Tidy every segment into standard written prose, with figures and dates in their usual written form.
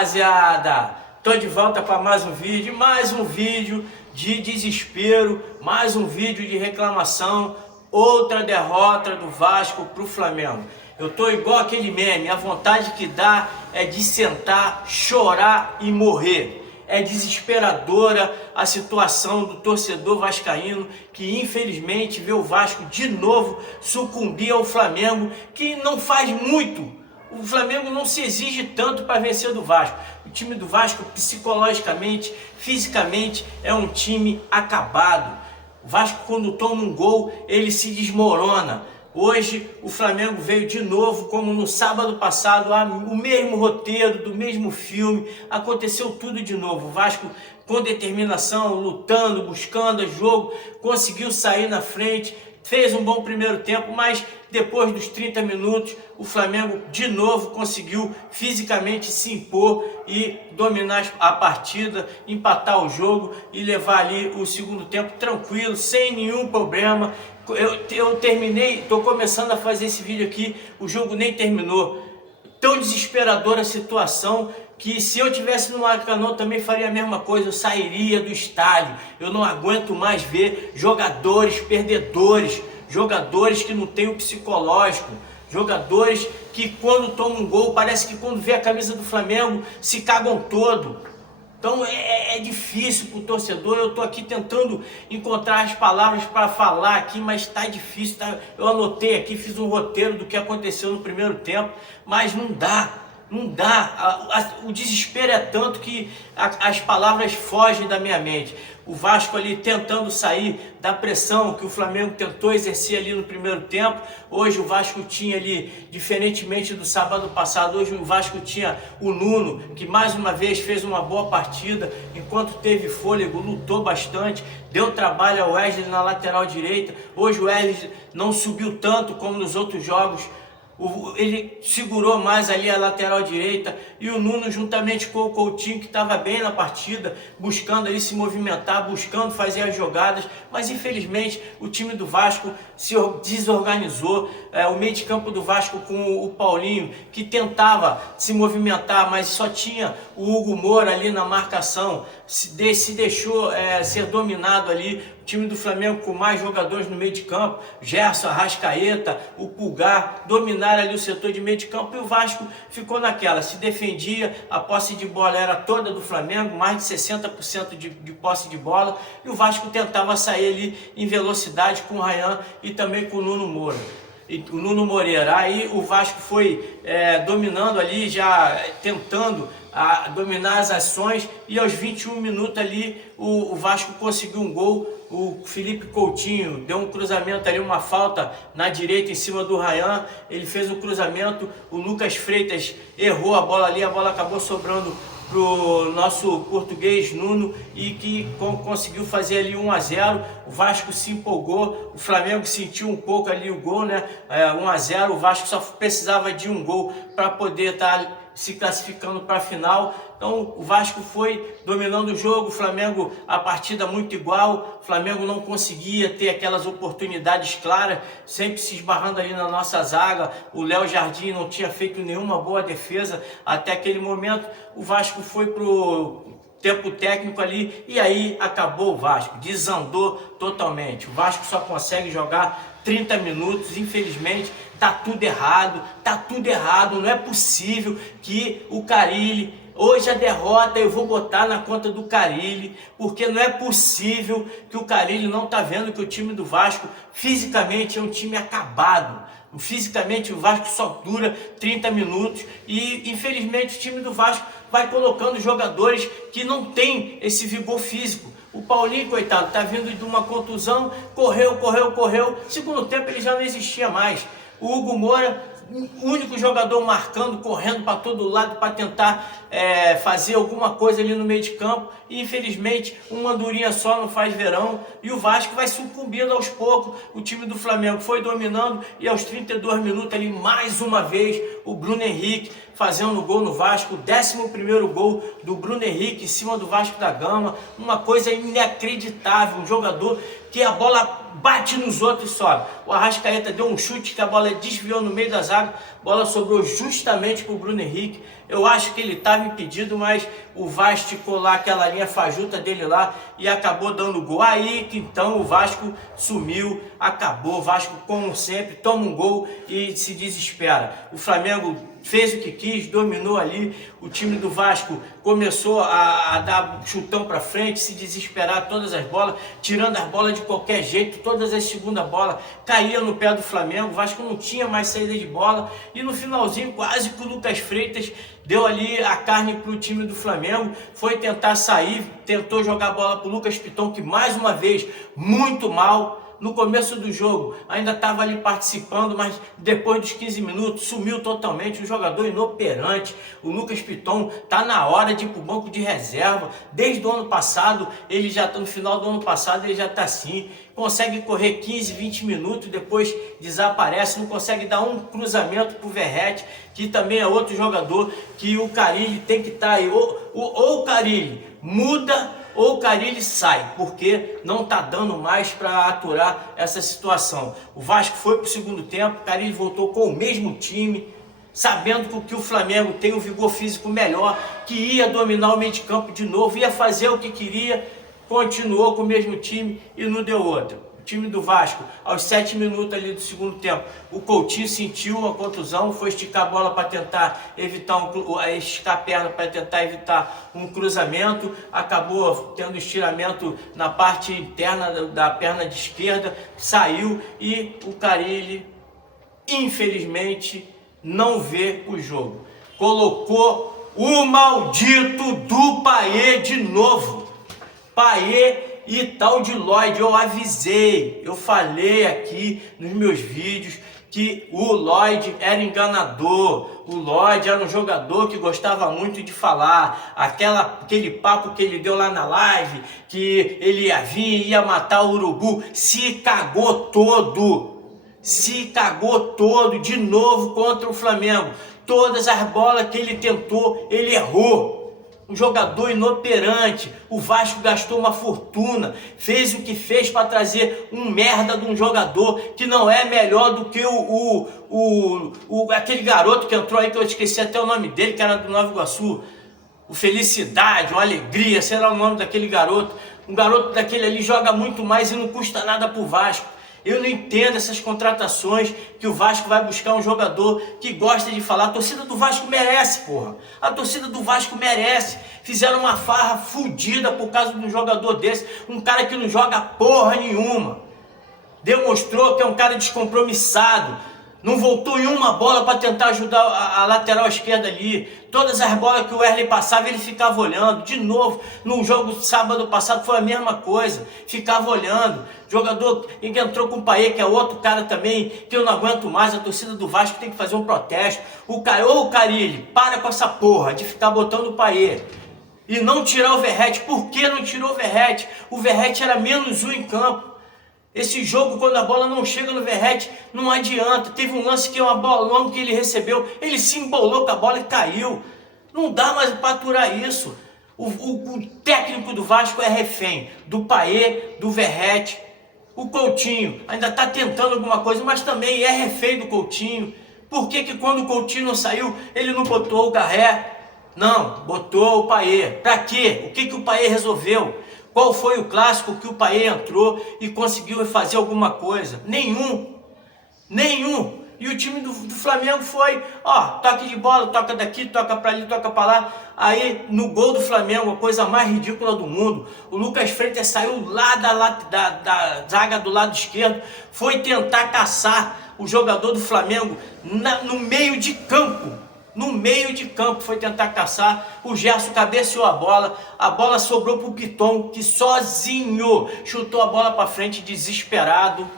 rapaziada, tô de volta para mais um vídeo de desespero, mais um vídeo de reclamação, outra derrota do Vasco pro Flamengo. Eu tô igual aquele meme, a vontade que dá é de sentar, chorar e morrer. É desesperadora a situação do torcedor vascaíno que infelizmente vê o Vasco de novo sucumbir ao Flamengo, que não faz muito. O Flamengo não se exige tanto para vencer do Vasco. O time do Vasco, psicologicamente, fisicamente, é um time acabado. O Vasco, quando toma um gol, ele se desmorona. Hoje o Flamengo veio de novo, como no sábado passado, o mesmo roteiro, do mesmo filme, aconteceu tudo de novo. O Vasco com determinação, lutando, buscando o jogo, conseguiu sair na frente, fez um bom primeiro tempo, mas depois dos 30 minutos o Flamengo de novo conseguiu fisicamente se impor e dominar a partida, empatar o jogo e levar ali o segundo tempo tranquilo, sem nenhum problema. Eu terminei, estou começando a fazer esse vídeo aqui, o jogo nem terminou. Tão desesperadora a situação que se eu tivesse no Maracanã também faria a mesma coisa, eu sairia do estádio. Eu não aguento mais ver jogadores perdedores, jogadores que não têm o psicológico, jogadores que quando tomam um gol, parece que quando vê a camisa do Flamengo se cagam todo. Então é difícil para o torcedor. Eu estou aqui tentando encontrar as palavras para falar aqui, mas está difícil. Eu anotei aqui, fiz um roteiro do que aconteceu no primeiro tempo, mas não dá. Não dá, o desespero é tanto que as palavras fogem da minha mente. O Vasco ali tentando sair da pressão que o Flamengo tentou exercer ali no primeiro tempo. Hoje o Vasco tinha ali, diferentemente do sábado passado, hoje o Vasco tinha o Nuno, que mais uma vez fez uma boa partida, enquanto teve fôlego, lutou bastante, deu trabalho ao Wesley na lateral direita. Hoje o Wesley não subiu tanto como nos outros jogos. Ele segurou mais ali a lateral direita e o Nuno juntamente com o Coutinho, que estava bem na partida, buscando ali se movimentar, buscando fazer as jogadas, mas infelizmente o time do Vasco se desorganizou. O meio de campo do Vasco com o Paulinho, que tentava se movimentar, mas só tinha o Hugo Moura ali na marcação, se deixou ser dominado ali. O time do Flamengo com mais jogadores no meio de campo, Gerson, Arrascaeta, o Pulgar, dominaram ali o setor de meio de campo, e o Vasco ficou naquela, se defendia, a posse de bola era toda do Flamengo, mais de 60% de posse de bola, e o Vasco tentava sair ali em velocidade com o Ryan e também com o Nuno Moura. O Nuno Moreira. Aí o Vasco foi dominando ali, já tentando dominar as ações, e aos 21 minutos ali o Vasco conseguiu um gol. O Felipe Coutinho deu um cruzamento ali, uma falta na direita em cima do Ryan, ele fez o cruzamento, o Lucas Freitas errou a bola ali, a bola acabou sobrando pro nosso português Nuno, e que conseguiu fazer ali 1-0. O Vasco se empolgou, o Flamengo sentiu um pouco ali o gol, né? 1-0, o Vasco só precisava de um gol para poder estar se classificando para a final. Então o Vasco foi dominando o jogo, o Flamengo, a partida muito igual. O Flamengo não conseguia ter aquelas oportunidades claras, sempre se esbarrando ali na nossa zaga. O Léo Jardim não tinha feito nenhuma boa defesa até aquele momento. O Vasco foi pro tempo técnico ali, e aí acabou o Vasco, desandou totalmente. O Vasco só consegue jogar 30 minutos, infelizmente. Tá tudo errado, não é possível que o Carille, hoje a derrota eu vou botar na conta do Carille, porque não é possível que o Carille não tá vendo que o time do Vasco fisicamente é um time acabado. Fisicamente o Vasco só dura 30 minutos e infelizmente o time do Vasco vai colocando jogadores que não tem esse vigor físico. O Paulinho, coitado, tá vindo de uma contusão, correu, segundo tempo ele já não existia mais. O Hugo Moura, o único jogador marcando, correndo para todo lado para tentar fazer alguma coisa ali no meio de campo, e infelizmente uma andorinha só não faz verão, e o Vasco vai sucumbindo aos poucos. O time do Flamengo foi dominando, e aos 32 minutos ali, mais uma vez, o Bruno Henrique fazendo gol no Vasco, o 11º gol do Bruno Henrique em cima do Vasco da Gama, uma coisa inacreditável, um jogador que a bola bate nos outros e sobe. O Arrascaeta deu um chute que a bola desviou no meio da zaga, a bola sobrou justamente para o Bruno Henrique. Eu acho que ele estava impedido, mas o Vasco ficou lá aquela linha fajuta dele lá e acabou dando gol. Aí que então o Vasco sumiu, acabou. O Vasco, como sempre, toma um gol e se desespera. O Flamengo fez o que quis, dominou ali. O time do Vasco começou a dar chutão para frente, se desesperar todas as bolas, tirando as bolas de qualquer jeito. Todas as segundas bolas caíam no pé do Flamengo. O Vasco não tinha mais saída de bola e no finalzinho quase que o Lucas Freitas deu ali a carne para o time do Flamengo, foi tentar sair, tentou jogar a bola para o Lucas Piton, que mais uma vez, muito mal. No começo do jogo ainda estava ali participando, mas depois dos 15 minutos sumiu totalmente, um jogador inoperante. O Lucas Piton está na hora de ir para o banco de reserva. Desde o ano passado, ele já está no final do ano passado, ele já está assim, consegue correr 15, 20 minutos, depois desaparece, não consegue dar um cruzamento para o Verratti, que também é outro jogador que o Carille tem que estar aí. Ou o Carille muda, ou o Carille sai, porque não está dando mais para aturar essa situação. O Vasco foi para o segundo tempo, o Carille voltou com o mesmo time, sabendo que o Flamengo tem um vigor físico melhor, que ia dominar o meio de campo de novo, ia fazer o que queria, continuou com o mesmo time e não deu outra. O time do Vasco, aos 7 minutos ali do segundo tempo, o Coutinho sentiu uma contusão, foi esticar a bola para tentar evitar esticar a perna para tentar evitar um cruzamento, acabou tendo estiramento na parte interna da perna de esquerda, saiu e o Carille, infelizmente, não vê o jogo. Colocou o maldito do Payet de novo. Payet e tal de Lloyd, eu avisei, eu falei aqui nos meus vídeos que o Lloyd era enganador, o Lloyd era um jogador que gostava muito de falar, aquele papo que ele deu lá na live, que ele ia vir, ia matar o urubu, se cagou todo de novo contra o Flamengo. Todas as bolas que ele tentou, ele errou. Um jogador inoperante. O Vasco gastou uma fortuna, fez o que fez para trazer um merda de um jogador que não é melhor do que aquele garoto que entrou aí, que eu esqueci até o nome dele, que era do Nova Iguaçu. O Felicidade, o Alegria, será o nome daquele garoto. Um garoto daquele ali joga muito mais e não custa nada pro Vasco. Eu não entendo essas contratações que o Vasco vai buscar um jogador que gosta de falar. A torcida do Vasco merece, porra. A torcida do Vasco merece. Fizeram uma farra fodida por causa de um jogador desse. Um cara que não joga porra nenhuma. Demonstrou que é um cara descompromissado. Não voltou em uma bola para tentar ajudar a lateral esquerda ali. Todas as bolas que o Wesley passava, ele ficava olhando. De novo, no jogo sábado passado foi a mesma coisa. Ficava olhando. Jogador que entrou com o Payet, que é outro cara também, que eu não aguento mais. A torcida do Vasco tem que fazer um protesto. O Carille, para com essa porra de ficar botando o Payet. E não tirar o Verratti. Por que não tirou o Verratti? O Verratti era menos um em campo. Esse jogo, quando a bola não chega no Verratti, não adianta. Teve um lance que é uma bolão que ele recebeu, ele se embolou com a bola e caiu. Não dá mais para aturar isso. O técnico do Vasco é refém do Payet, do Verratti. O Coutinho ainda está tentando alguma coisa, mas também é refém do Coutinho. Por que quando o Coutinho não saiu, ele não botou o Garré? Não, botou o Payet. Para quê? O que o Payet resolveu? Qual foi o clássico que o Payet entrou e conseguiu fazer alguma coisa? Nenhum. E o time do Flamengo foi, toque de bola, toca daqui, toca para ali, toca para lá. Aí no gol do Flamengo, a coisa mais ridícula do mundo, o Lucas Freitas saiu lá da zaga do lado esquerdo, foi tentar caçar o jogador do Flamengo no meio de campo. No meio de campo foi tentar caçar, o Gerson cabeceou a bola sobrou pro Piton, que sozinho chutou a bola para frente, desesperado.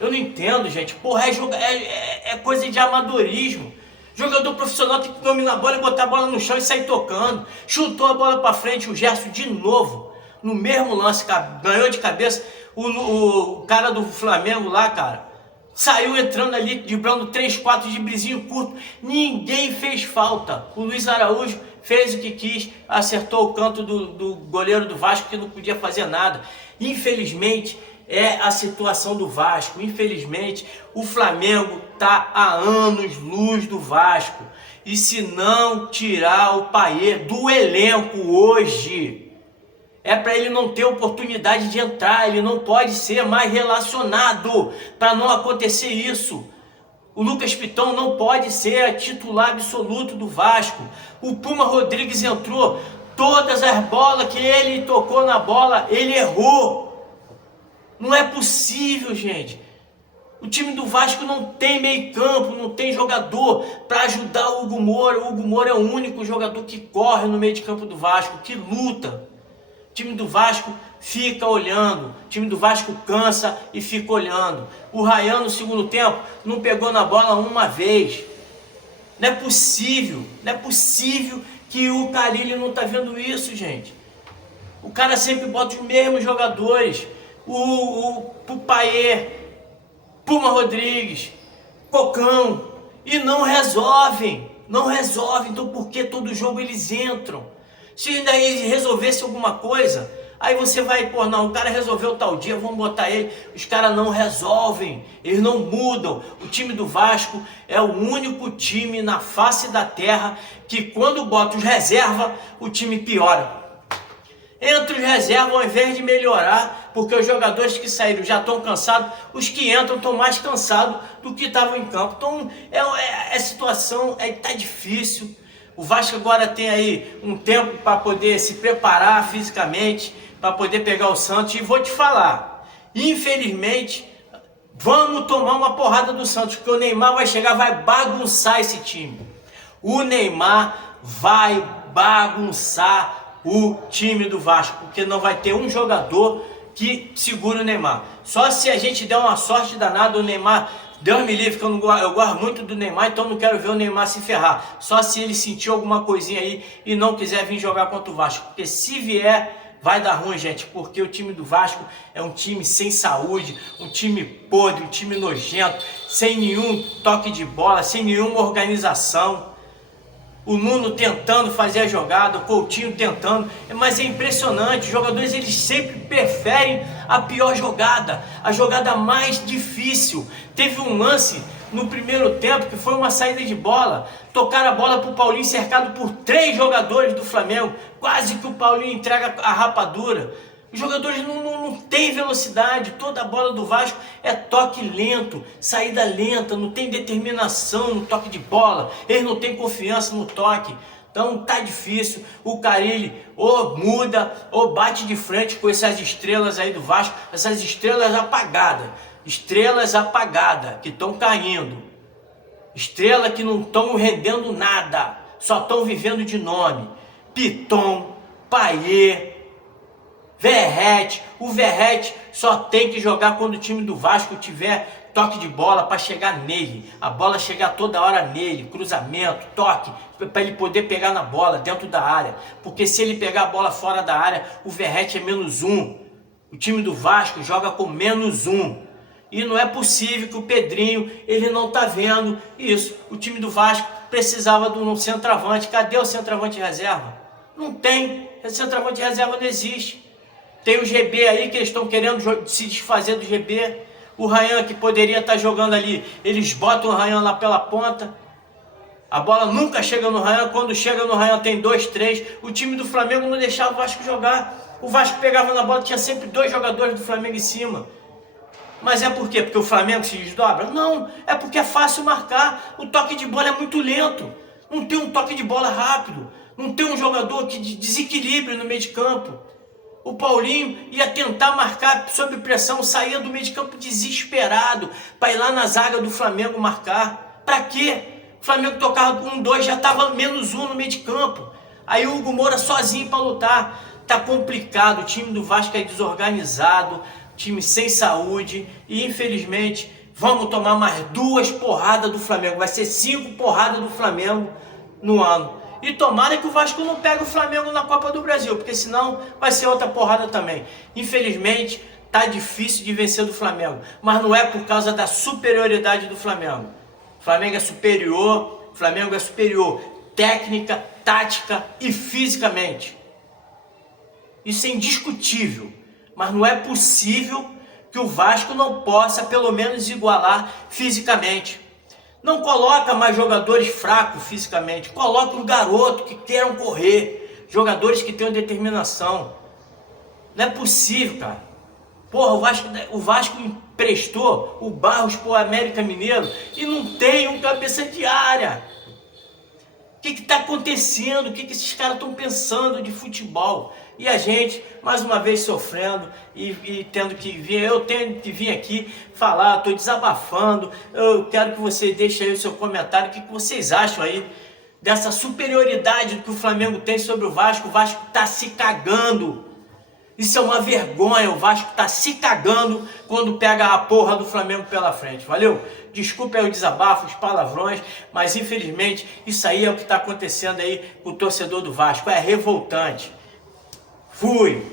Eu não entendo, gente, porra, é coisa de amadorismo. Jogador profissional tem que dominar a bola e botar a bola no chão e sair tocando. Chutou a bola para frente, o Gerson de novo, no mesmo lance, ganhou de cabeça. O cara do Flamengo lá, cara, saiu entrando ali, driblando 3, 4 driblezinho curto. Ninguém fez falta. O Luiz Araújo fez o que quis, acertou o canto do goleiro do Vasco, que não podia fazer nada. Infelizmente, é a situação do Vasco. Infelizmente, o Flamengo está há anos luz do Vasco. E se não tirar o Payet do elenco hoje, é para ele não ter oportunidade de entrar, ele não pode ser mais relacionado, para não acontecer isso. O Lucas Piton não pode ser titular absoluto do Vasco. O Puma Rodrigues entrou, todas as bolas que ele tocou na bola, ele errou. Não é possível, gente. O time do Vasco não tem meio campo, não tem jogador para ajudar o Hugo Moura. O Hugo Moura é o único jogador que corre no meio de campo do Vasco, que luta. O time do Vasco fica olhando, o time do Vasco cansa e fica olhando. O Ryan no segundo tempo não pegou na bola uma vez. Não é possível que o Carille não está vendo isso, gente. O cara sempre bota os mesmos jogadores. O Payet, Puma Rodrigues, Cocão, e não resolvem. Então por que todo jogo eles entram? Se ainda eles resolvessem alguma coisa, aí você vai, pô, não, o cara resolveu tal dia, vamos botar ele. Os caras não resolvem, eles não mudam. O time do Vasco é o único time na face da terra que quando bota os reservas, o time piora. Entra os reservas ao invés de melhorar, porque os jogadores que saíram já estão cansados, os que entram estão mais cansados do que estavam em campo. Então a situação está difícil. O Vasco agora tem aí um tempo para poder se preparar fisicamente, para poder pegar o Santos. E vou te falar, infelizmente, vamos tomar uma porrada do Santos, porque o Neymar vai chegar, vai bagunçar esse time. O Neymar vai bagunçar o time do Vasco, porque não vai ter um jogador que segure o Neymar. Só se a gente der uma sorte danada, o Neymar... Deus me livre, que eu gosto muito do Neymar, então não quero ver o Neymar se ferrar. Só se ele sentir alguma coisinha aí e não quiser vir jogar contra o Vasco. Porque se vier, vai dar ruim, gente. Porque o time do Vasco é um time sem saúde, um time podre, um time nojento, sem nenhum toque de bola, sem nenhuma organização. O Nuno tentando fazer a jogada, o Coutinho tentando, mas é impressionante, os jogadores eles sempre preferem a pior jogada, a jogada mais difícil. Teve um lance no primeiro tempo que foi uma saída de bola, tocaram a bola para o Paulinho cercado por 3 jogadores do Flamengo, quase que o Paulinho entrega a rapadura. Os jogadores não têm velocidade, toda a bola do Vasco é toque lento, saída lenta, não tem determinação no toque de bola, eles não têm confiança no toque. Então tá difícil, o Carille ou muda ou bate de frente com essas estrelas aí do Vasco, essas estrelas apagadas que estão caindo, estrelas que não estão rendendo nada, só estão vivendo de nome. Piton, Payet, Verratti. O Verratti só tem que jogar quando o time do Vasco tiver toque de bola para chegar nele, a bola chegar toda hora nele, cruzamento, toque, para ele poder pegar na bola dentro da área, porque se ele pegar a bola fora da área, o Verratti é -1, o time do Vasco joga com -1, e não é possível que o Pedrinho, ele não tá vendo isso. O time do Vasco precisava de um centroavante. Cadê o centroavante reserva? Não tem, esse centroavante reserva não existe. Tem o GB aí que eles estão querendo se desfazer do GB. O Ryan que poderia estar jogando ali, eles botam o Ryan lá pela ponta. A bola nunca chega no Ryan, quando chega no Ryan tem 2, 3. O time do Flamengo não deixava o Vasco jogar. O Vasco pegava na bola, tinha sempre 2 jogadores do Flamengo em cima. Mas é por quê? Porque o Flamengo se desdobra? Não, é porque é fácil marcar. O toque de bola é muito lento. Não tem um toque de bola rápido. Não tem um jogador que desequilibre no meio de campo. O Paulinho ia tentar marcar sob pressão, saía do meio de campo desesperado para ir lá na zaga do Flamengo marcar. Para quê? O Flamengo tocava 1, 2, já estava -1 no meio de campo. Aí o Hugo Moura sozinho para lutar. Tá complicado, o time do Vasco é desorganizado, time sem saúde e infelizmente vamos tomar mais 2 porradas do Flamengo. Vai ser 5 porradas do Flamengo no ano. E tomara que o Vasco não pegue o Flamengo na Copa do Brasil, porque senão vai ser outra porrada também. Infelizmente, tá difícil de vencer do Flamengo, mas não é por causa da superioridade do Flamengo. O Flamengo é superior técnica, tática e fisicamente. Isso é indiscutível, mas não é possível que o Vasco não possa pelo menos igualar fisicamente. Não coloca mais jogadores fracos fisicamente, coloca um garoto que queiram correr, jogadores que tenham determinação. Não é possível, cara. Porra, o Vasco emprestou o Barros pro América Mineiro e não tem um cabeça de área. O que está acontecendo? O que esses caras estão pensando de futebol? E a gente, mais uma vez, sofrendo e tendo que vir. Eu tenho que vir aqui falar, estou desabafando. Eu quero que você deixe aí o seu comentário. O que vocês acham aí dessa superioridade que o Flamengo tem sobre o Vasco? O Vasco está se cagando. Isso é uma vergonha, o Vasco tá se cagando quando pega a porra do Flamengo pela frente, valeu? Desculpa aí o desabafo, os palavrões, mas infelizmente isso aí é o que tá acontecendo aí com o torcedor do Vasco, é revoltante. Fui!